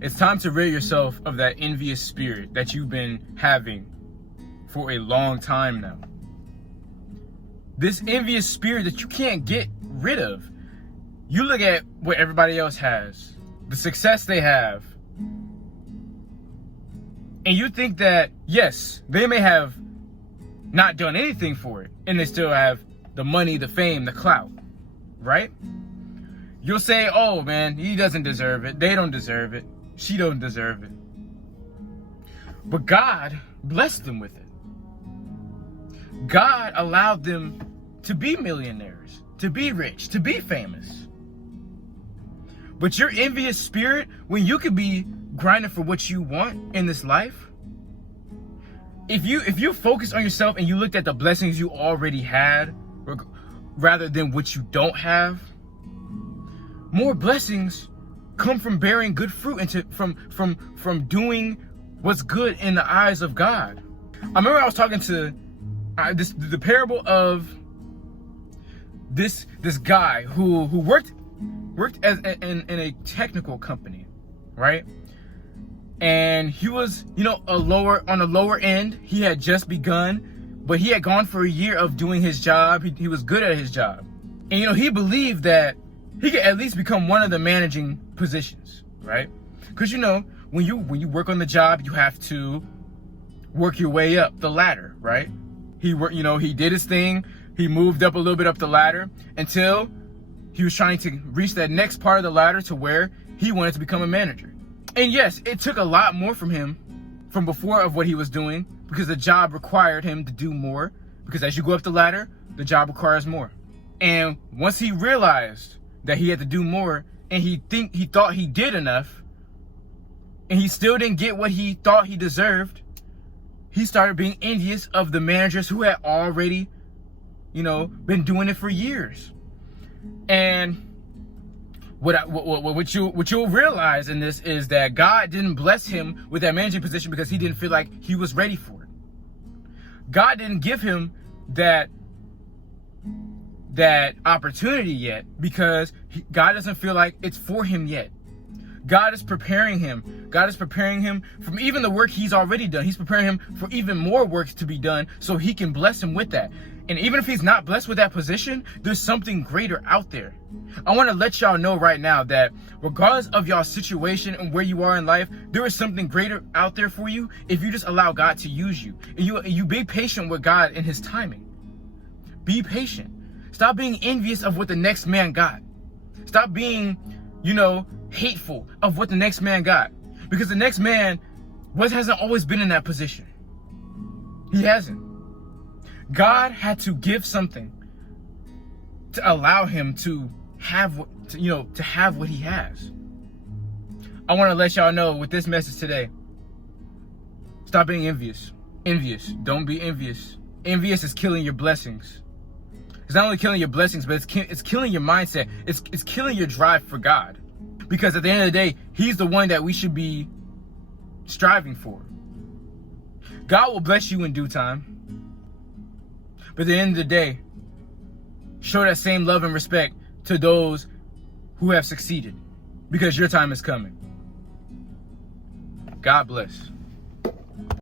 It's time to rid yourself of that envious spirit that you've been having for a long time now. This envious spirit that you can't get rid of. You look at what everybody else has, the success they have, and you think that, yes, they may have not done anything for it, and they still have the money, the fame, the clout, right? You'll say, oh man, he doesn't deserve it. They don't deserve it. She don't deserve it. But God blessed them with it. God allowed them to be millionaires, to be rich, to be famous. But your envious spirit, when you could be grinding for what you want in this life, if you focus on yourself and you looked at the blessings you already had rather than what you don't have, more blessings come from bearing good fruit and from doing what's good in the eyes of God. I remember I was talking to the parable of this guy who worked in a technical company, right? And he was, on a lower end. He had just begun, but he had gone for a year of doing his job. He was good at his job. And, he believed that he could at least become one of the managing positions, right? Because, when you work on the job, you have to work your way up the ladder, right? He did his thing. He moved up a little bit up the ladder until he was trying to reach that next part of the ladder to where he wanted to become a manager. And yes, it took a lot more from him from before of what he was doing, because the job required him to do more, because as you go up the ladder, the job requires more. And once he realized that he had to do more, and he thought he did enough, and he still didn't get what he thought he deserved, he started being envious of the managers who had already, been doing it for years. And what you'll realize in this is that God didn't bless him with that managing position because he didn't feel like he was ready for it. God didn't give him that opportunity yet because God doesn't feel like it's for him yet. God is preparing him. God is preparing him from even the work he's already done. He's preparing him for even more work to be done so he can bless him with that. And even if he's not blessed with that position, there's something greater out there. I want to let y'all know right now that regardless of y'all situation and where you are in life, there is something greater out there for you if you just allow God to use you. And you be patient with God in his timing. Be patient. Stop being envious of what the next man got. Stop being, hateful of what the next man got. Because the next man hasn't always been in that position. He hasn't. God had to give something to allow him to have what he has. I want to let y'all know with this message today, stop being envious. Envious. Don't be envious. Envious is killing your blessings. It's not only killing your blessings, but it's killing your mindset. It's killing your drive for God. Because at the end of the day, he's the one that we should be striving for. God will bless you in due time. But at the end of the day, show that same love and respect to those who have succeeded. Because your time is coming. God bless.